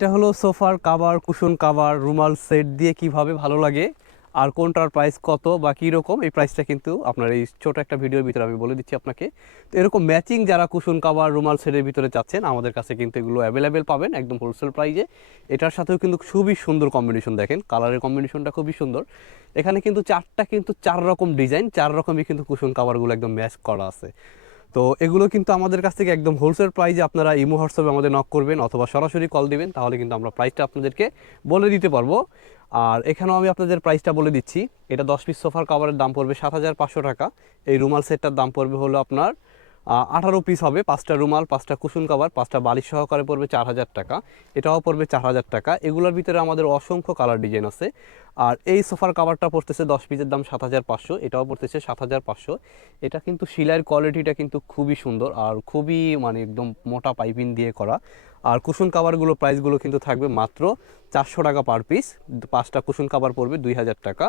এটা হলো সোফার কাভার কুশন কাভার রুমাল সেট দিয়ে কীভাবে ভালো লাগে আর কোনটার প্রাইস কত বা কী রকম, এই প্রাইসটা কিন্তু আপনার এই ছোট একটা ভিডিওর ভিতরে আমি বলে দিচ্ছি আপনাকে। তো এরকম ম্যাচিং যারা কুশন কাভার রুমাল সেটের ভিতরে চাচ্ছেন আমাদের কাছে কিন্তু এগুলো অ্যাভেলেবেল পাবেন একদম হোলসেল প্রাইজে এটার সাথেও কিন্তু খুবই সুন্দর কম্বিনেশন দেখেন কালারের কম্বিনেশনটা খুবই সুন্দর। এখানে কিন্তু চারটা কিন্তু চার রকম ডিজাইন চার রকমই কিন্তু কুশন কাভারগুলো একদম ম্যাচ করা আছে। তো এগুলো কিন্তু আমাদের কাছ থেকে একদম হোলসেল প্রাইজে আপনারা ইমো হোয়াটসঅ্যাপে আমাদের নক করবেন অথবা সরাসরি কল দিবেন, তাহলে কিন্তু আমরা প্রাইসটা আপনাদেরকে বলে দিতে পারব। আর এখানেও আমি আপনাদের প্রাইসটা বলে দিচ্ছি। এটা দশ পিস সোফার কাভারের দাম পড়বে সাত হাজার পাঁচশো টাকা। এই রুমাল সেটটার দাম পড়বে হলো আপনার আঠারো পিস হবে, পাঁচটা রুমাল, পাঁচটা কুসুন কাভার পাঁচটা বালিশ সহকারে পড়বে চার হাজার টাকা। এটাও পড়বে চার হাজার টাকা। এগুলোর ভিতরে আমাদের অসংখ্য কালার ডিজাইন আছে। আর এই সোফার কাভারটা পড়তেছে দশ পিসের দাম সাত হাজার পাঁচশো, এটাও পড়তেছে সাত হাজার পাঁচশো। এটা কিন্তু সিলাইয়ের কোয়ালিটিটা কিন্তু খুবই সুন্দর আর খুবই মানে একদম মোটা পাইপিং দিয়ে করা। আর কুসুন কাভারগুলো প্রাইসগুলো কিন্তু থাকবে মাত্র চারশো টাকা পার পিস পাঁচটা কুসুন কাভার পড়বে দুই হাজার টাকা।